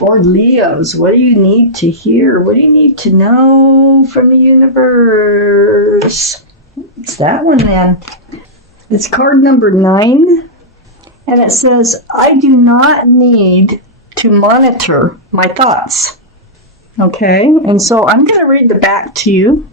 For Leos, what do you need to hear? What do you need to know from the universe? It's that one then. It's card number 9. And it says, I do not need to monitor my thoughts. Okay, and so I'm going to read the back to you.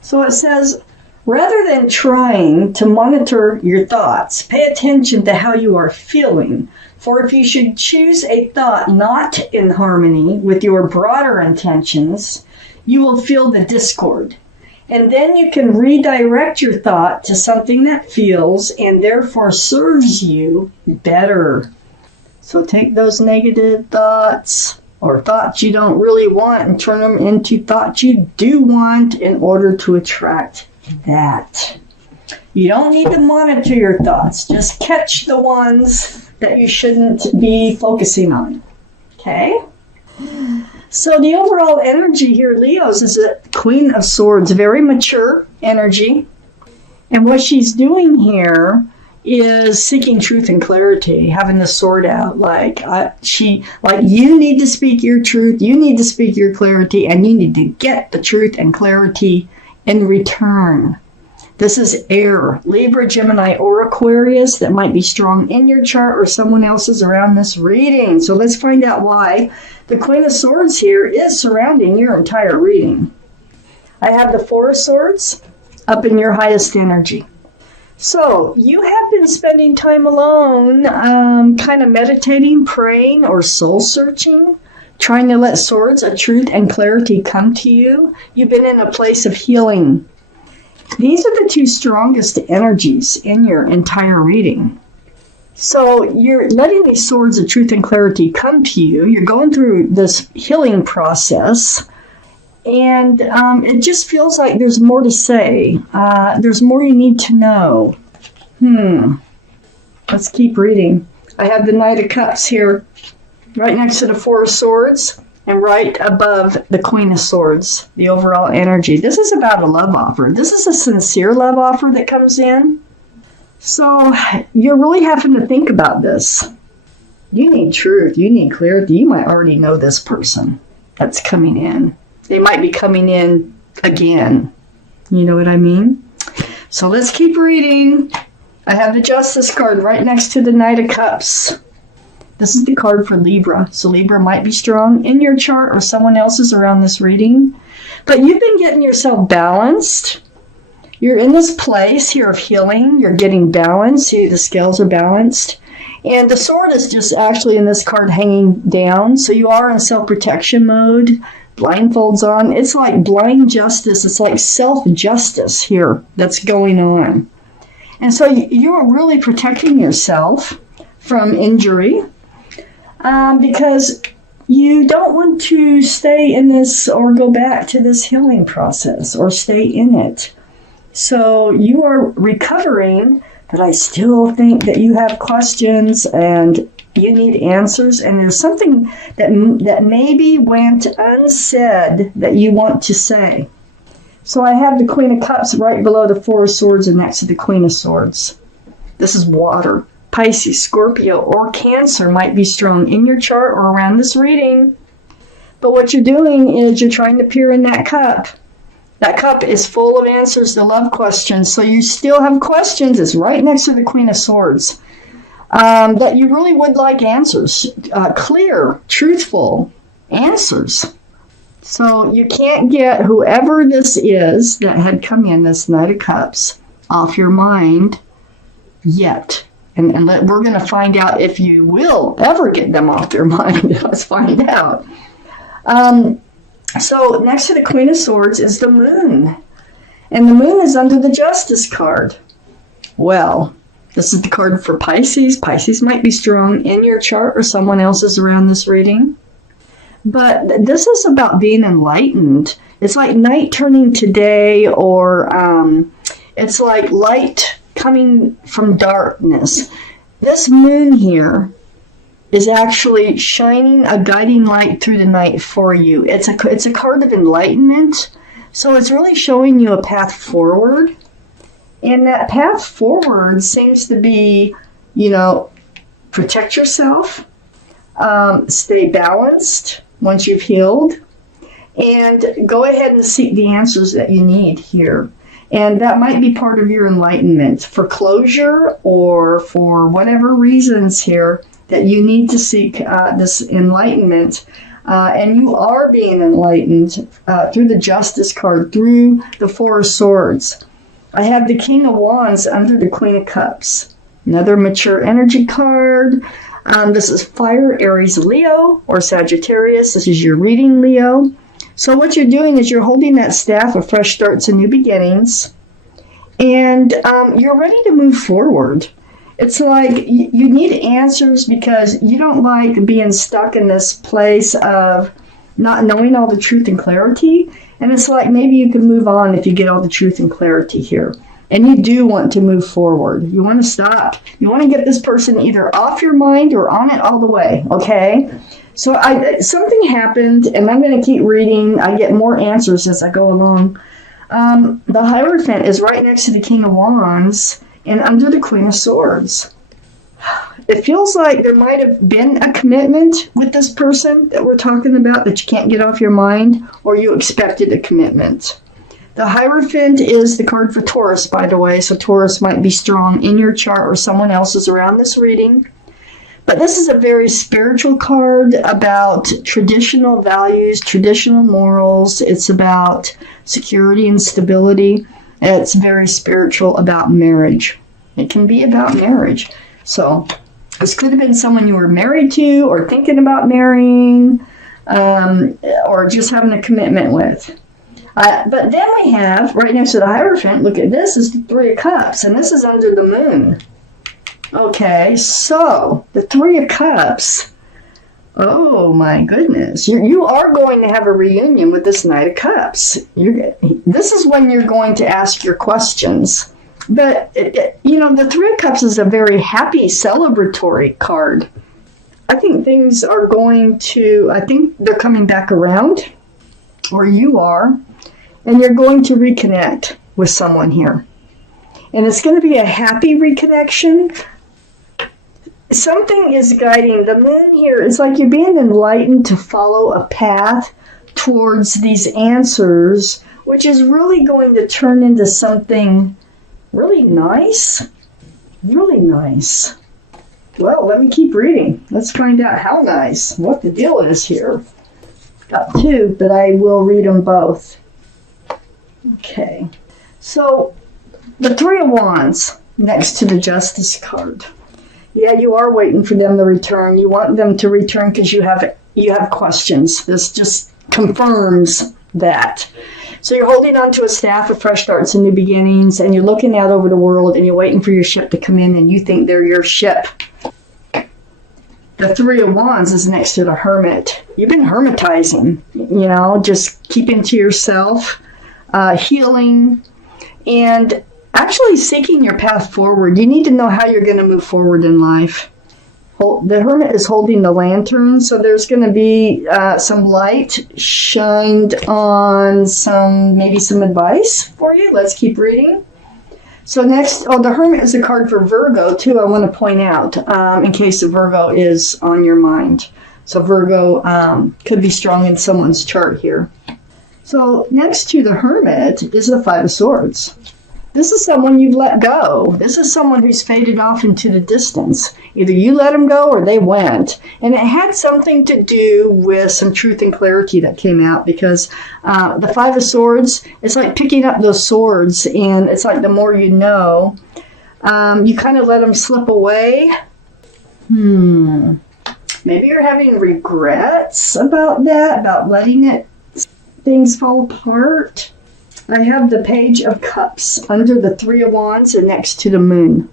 So it says, rather than trying to monitor your thoughts, pay attention to how you are feeling. For if you should choose a thought not in harmony with your broader intentions, you will feel the discord. And then you can redirect your thought to something that feels and therefore serves you better. So take those negative thoughts or thoughts you don't really want and turn them into thoughts you do want in order to attract that. You don't need to monitor your thoughts. Just catch the ones that you shouldn't be focusing on. Okay? So the overall energy here, Leos, is a Queen of Swords, very mature energy. And what she's doing here is seeking truth and clarity, having the sword out. You need to speak your truth, you need to speak your clarity, and you need to get the truth and clarity in return. This is air, Libra, Gemini, or Aquarius that might be strong in your chart or someone else's around this reading. So let's find out why the Queen of Swords here is surrounding your entire reading. I have the Four of Swords up in your highest energy. So you have been spending time alone, kind of meditating, praying, or soul searching, trying to let swords of truth and clarity come to you. You've been in a place of healing. These are the two strongest energies in your entire reading. So you're letting these swords of truth and clarity come to you. You're going through this healing process. And it just feels like there's more to say. There's more you need to know. Let's keep reading. I have the Knight of Cups here, right next to the Four of Swords, and right above the Queen of Swords, the overall energy. This is about a love offer. This is a sincere love offer that comes in. So you're really having to think about this. You need truth. You need clarity. You might already know this person that's coming in. They might be coming in again. You know what I mean? So let's keep reading. I have the Justice card right next to the Knight of Cups. This is the card for Libra. So Libra might be strong in your chart or someone else's around this reading. But you've been getting yourself balanced. You're in this place here of healing. You're getting balanced. See, the scales are balanced. And the sword is just actually in this card hanging down. So you are in self-protection mode. Blindfolds on. It's like blind justice. It's like self-justice here that's going on. And so you are really protecting yourself from injury because you don't want to stay in this or go back to this healing process or stay in it. So you are recovering, but I still think that you have questions and you need answers, and there's something that maybe went unsaid that you want to say. So I have the Queen of Cups right below the Four of Swords and next to the Queen of Swords. This is water. Pisces, Scorpio, or Cancer might be strong in your chart or around this reading. But what you're doing is you're trying to peer in that cup. That cup is full of answers to love questions. So you still have questions. It's right next to the Queen of Swords. That you really would like answers. Clear, truthful answers. So you can't get whoever this is that had come in, this Knight of Cups, off your mind yet. And we're going to find out if you will ever get them off your mind. Let's find out. So next to the Queen of Swords is the Moon. And the Moon is under the Justice card. Well, this is the card for Pisces. Pisces might be strong in your chart or someone else's around this reading. But this is about being enlightened. It's like night turning to day, or it's like light coming from darkness. This moon here is actually shining a guiding light through the night for you. It's a card of enlightenment. So it's really showing you a path forward. And that path forward seems to be, protect yourself. Stay balanced once you've healed. And go ahead and seek the answers that you need here. And that might be part of your enlightenment for closure or for whatever reasons here that you need to seek this enlightenment. And you are being enlightened through the Justice card, through the Four of Swords. I have the King of Wands under the Queen of Cups. Another mature energy card. This is Fire, Aries, Leo, or Sagittarius. This is your reading, Leo. So what you're doing is you're holding that staff of fresh starts and new beginnings, and you're ready to move forward. It's like you need answers because you don't like being stuck in this place of not knowing all the truth and clarity. And it's like maybe you can move on if you get all the truth and clarity here. And you do want to move forward. You want to stop. You want to get this person either off your mind or on it all the way, okay? So something happened, and I'm going to keep reading. I get more answers as I go along. The Hierophant is right next to the King of Wands and under the Queen of Swords. It feels like there might have been a commitment with this person that we're talking about that you can't get off your mind, or you expected a commitment. The Hierophant is the card for Taurus, by the way, so Taurus might be strong in your chart or someone else's around this reading. But this is a very spiritual card about traditional values, traditional morals. It's about security and stability. It's very spiritual about marriage. It can be about marriage. So this could have been someone you were married to or thinking about marrying or just having a commitment with. But then we have, right next to the Hierophant, look at this, is the Three of Cups, and this is under the moon. Okay, so the Three of Cups, oh my goodness, you are going to have a reunion with this Knight of Cups. This is when you're going to ask your questions. But, the Three of Cups is a very happy, celebratory card. I think things are I think they're coming back around, or you are, and you're going to reconnect with someone here. And it's going to be a happy reconnection. Something is guiding the moon here. It's like you're being enlightened to follow a path towards these answers, which is really going to turn into something really nice. Really nice. Well, let me keep reading. Let's find out how nice, what the deal is here. Got two, but I will read them both. Okay. So, the Three of Wands next to the Justice card. Yeah, you are waiting for them to return. You want them to return because you have questions. This just confirms that. So you're holding on to a staff of fresh starts and new beginnings, and you're looking out over the world, and you're waiting for your ship to come in, and you think they're your ship. The Three of Wands is next to the Hermit. You've been hermitizing, just keeping to yourself, healing, and actually seeking your path forward. You need to know how you're going to move forward in life. The Hermit is holding the lantern, so there's going to be some light shined on maybe some advice for you. Let's keep reading. So next, the Hermit is a card for Virgo, too, I want to point out, in case the Virgo is on your mind. So Virgo could be strong in someone's chart here. So next to the Hermit is the Five of Swords. This is someone you've let go. This is someone who's faded off into the distance. Either you let them go or they went. And it had something to do with some truth and clarity that came out, because the Five of Swords, it's like picking up those swords, and it's like the more you know, you kind of let them slip away. Maybe you're having regrets about that, about letting things fall apart. I have the Page of Cups under the Three of Wands and next to the moon.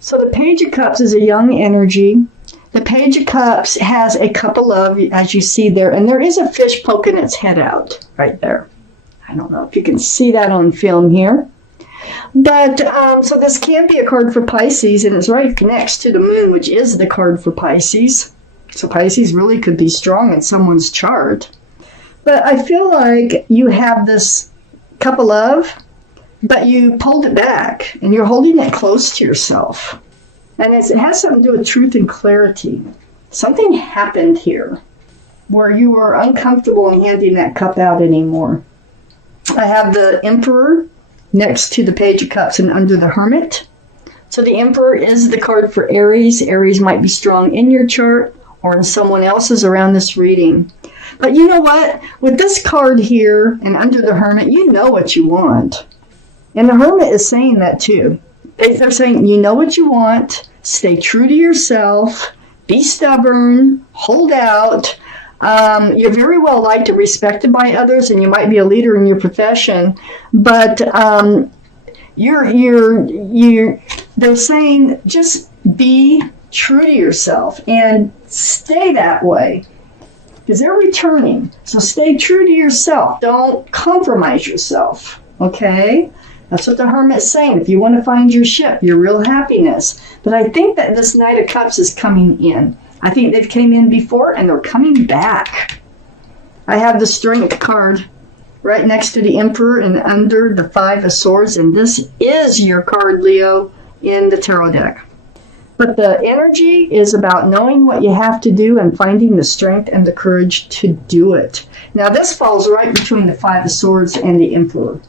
So the Page of Cups is a young energy. The Page of Cups has a cup of love, as you see there, and there is a fish poking its head out right there. I don't know if you can see that on film here. But, so this can be a card for Pisces, and it's right next to the moon, which is the card for Pisces. So Pisces really could be strong in someone's chart. But I feel like you have this cup of love, but you pulled it back, and you're holding it close to yourself. And it has something to do with truth and clarity. Something happened here where you were uncomfortable in handing that cup out anymore. I have the Emperor next to the Page of Cups and under the Hermit. So the Emperor is the card for Aries. Aries might be strong in your chart or in someone else's around this reading. But you know what? With this card here and under the Hermit, you know what you want. And the Hermit is saying that too. They're saying you know what you want, stay true to yourself, be stubborn, hold out. You're very well liked and respected by others, and you might be a leader in your profession, but they're saying just be true to yourself and stay that way because they're returning. So stay true to yourself. Don't compromise yourself. Okay? That's what the Hermit's saying. If you want to find your ship, your real happiness. But I think that this Knight of Cups is coming in. I think they've came in before and they're coming back. I have the Strength card right next to the Emperor and under the Five of Swords. And this is your card, Leo, in the tarot deck. But the energy is about knowing what you have to do and finding the strength and the courage to do it. Now, this falls right between the Five of Swords and the Emperor.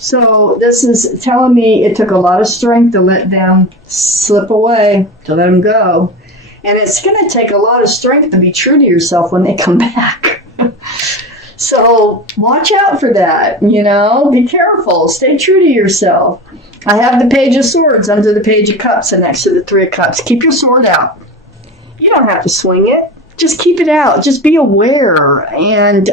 So this is telling me it took a lot of strength to let them slip away, to let them go. And it's going to take a lot of strength to be true to yourself when they come back. So watch out for that, be careful, stay true to yourself. I have the Page of Swords under the Page of Cups and next to the Three of Cups. Keep your sword out. You don't have to swing it. Just keep it out. Just be aware and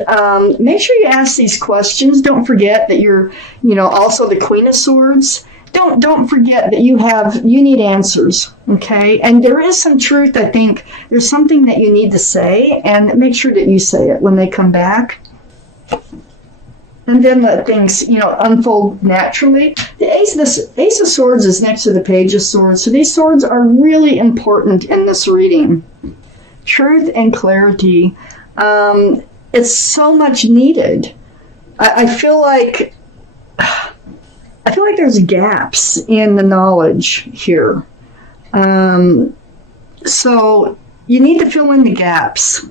make sure you ask these questions. Don't forget that you're, also the Queen of Swords. Don't forget that you need answers, okay? And there is some truth, I think. There's something that you need to say, and make sure that you say it when they come back. And then let things, unfold naturally. The Ace of Swords is next to the Page of Swords, so these swords are really important in this reading. Truth and clarity. It's so much needed. I feel like there's gaps in the knowledge here. So you need to fill in the gaps.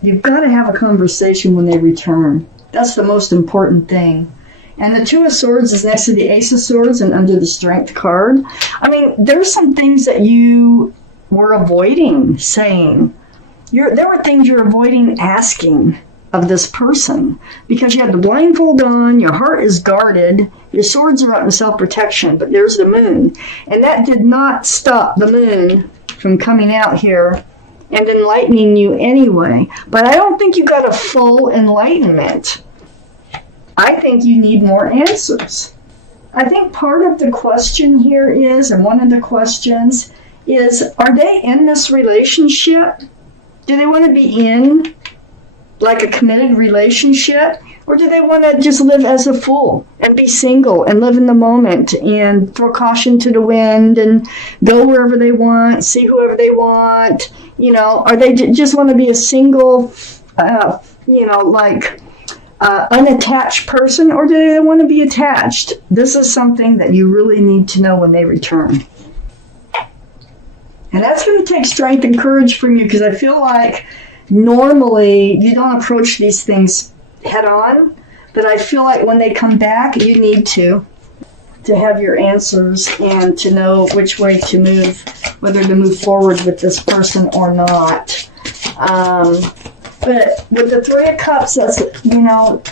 You've got to have a conversation when they return. That's the most important thing. And the Two of Swords is next to the Ace of Swords and under the Strength card. I mean, there's some things that you were avoiding saying. There were things you're avoiding asking of this person because you had the blindfold on, your heart is guarded, your swords are up in self-protection, but there's the moon. And that did not stop the moon from coming out here and enlightening you anyway. But I don't think you got a full enlightenment. I think you need more answers. I think part of the question here is, and one of the questions is, are they in this relationship? Do they want to be in like a committed relationship? Or do they want to just live as a fool and be single and live in the moment and throw caution to the wind and go wherever they want, see whoever they want? Or they just want to be a single, unattached person? Or do they want to be attached? This is something that you really need to know when they return. And that's going to take strength and courage from you because I feel like normally you don't approach these things head on, but I feel like when they come back, you need to have your answers and to know which way to move, whether to move forward with this person or not. But with the Three of Cups, that's, not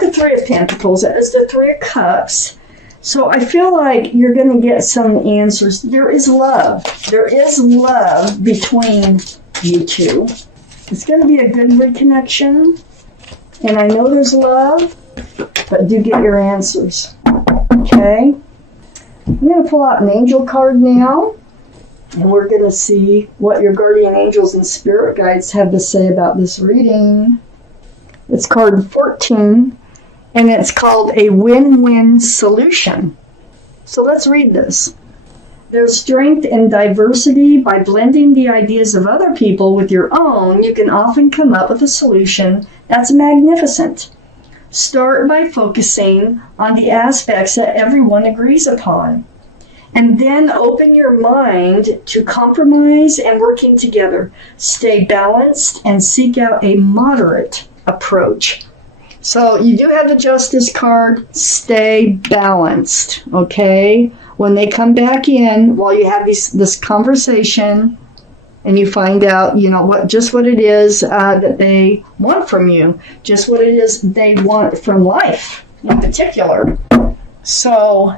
the Three of Pentacles, it's the Three of Cups. So I feel like you're going to get some answers. There is love. There is love between you two. It's going to be a good reconnection. And I know there's love, but do get your answers. Okay? I'm going to pull out an angel card now. And we're going to see what your guardian angels and spirit guides have to say about this reading. It's card 14. And it's called a win-win solution. So let's read this. There's strength in diversity. By blending the ideas of other people with your own, you can often come up with a solution that's magnificent. Start by focusing on the aspects that everyone agrees upon. And then open your mind to compromise and working together. Stay balanced and seek out a moderate approach. So you do have the Justice card. Stay balanced, okay? When they come back in, while you have this conversation, and you find out, what it is that they want from you, just what it is they want from life in particular. So